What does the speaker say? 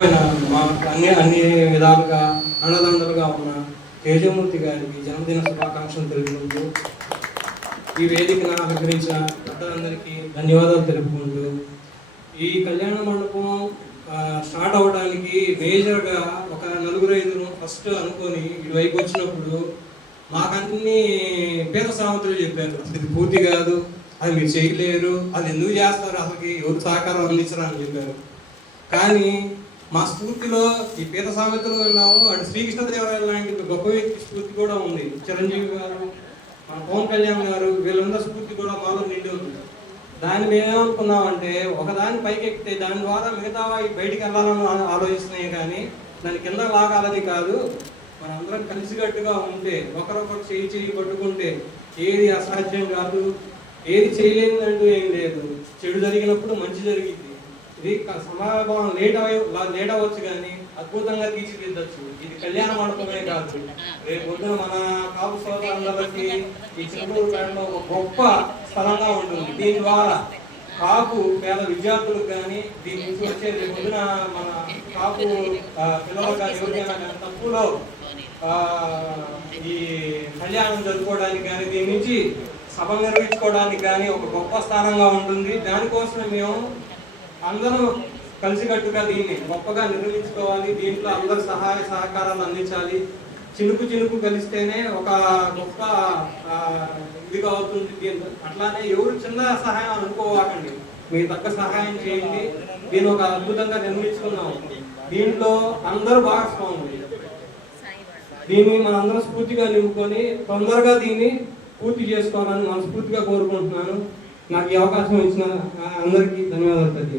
అన్ని విధాలుగా అండదండలుగా ఉన్న తేజమూర్తి గారికి జన్మదిన శుభాకాంక్షలు తెలుపుకుంటూ ఈ వేదికను అలంకరించిన పెద్దలందరికీ ధన్యవాదాలు తెలుపుకుంటూ ఈ కళ్యాణ మండపం స్టార్ట్ అవ్వడానికి మేజర్గా ఒక నలుగురు ఐదుగురు ఫస్ట్ అనుకొని ఇటువైపు వచ్చినప్పుడు మాకన్నీ పేద సామర్థ్యులు చెప్పారు, ఇది పూర్తి కాదు, అది మీరు చేయలేరు, అది ఎందుకు చేస్తారు, అసలుకి ఎవరు సహకారం అందించరు అని చెప్పారు. కానీ మా స్ఫూర్తిలో ఈ పేద సామెతలు విన్నాము, అటు శ్రీకృష్ణదేవరాయలు లాంటి గొప్ప వ్యక్తి స్ఫూర్తి కూడా ఉంది, చిరంజీవి గారు, మన పవన్ కళ్యాణ్ గారు, వీళ్ళందరూ స్ఫూర్తి కూడా మాలో నిండి ఉంది. దాన్ని మేమేమనుకున్నామంటే ఒకదాన్ని పైకి ఎక్కితే దాని ద్వారా మిగతా బయటికి వెళ్ళాలని ఆలోచిస్తున్నాయి, కానీ దాని కింద లాగాలని కాదు. మనందరం కలిసికట్టుగా ఉంటే ఒకరొకరు చేయి పట్టుకుంటే ఏది అసాధ్యం కాదు, ఏది చేయలేదంటూ ఏం లేదు. చెడు జరిగినప్పుడు మంచి జరిగింది. ఇది సమావేశం లేట్ అవ్వచ్చు కానీ అద్భుతంగా తీర్చిదిద్దచ్చు. ఇది కళ్యాణ మండపమే కాదు, రేపు పొద్దున మన కాపు సోదరులందరికీ ఈ చిత్తూరు పేటలో ఒక గొప్ప స్థలంగా ఉంటుంది. దీని ద్వారా కాపు పేద విద్యార్థులకు కానీ దీని నుంచి వచ్చే రేపు పొద్దున మన కాపు పిల్లలకు కానీ ఎవరికైనా తక్కువలో ఈ కళ్యాణం జరుపుకోవడానికి కానీ దీని నుంచి సభ నిర్వహించుకోవడానికి కానీ ఒక గొప్ప స్థానంగా ఉంటుంది. దానికోసమే మేము అందరూ కలిసికట్టుగా దీన్ని గొప్పగా నిర్వహించుకోవాలి. దీంట్లో అందరు సహాయ సహకారాలు అందించాలి. చినుకు కలిస్తేనే ఒక గొప్ప ఇదిగా అవుతుంది. దీంట్లో అట్లానే ఎవరు చిన్న సహాయం అనుకోవాలండి, మీరు తగ్గ సహాయం చేయండి. దీన్ని ఒక అద్భుతంగా నిర్మించుకున్నాం. దీంట్లో అందరూ భాగస్వాములు. దీన్ని మనందరం స్ఫూర్తిగా నింపుకొని తొందరగా దీన్ని పూర్తి చేసుకోవాలని మనస్ఫూర్తిగా కోరుకుంటున్నాను. నాకు ఈ అవకాశం ఇచ్చిన అందరికీ ధన్యవాదాలు.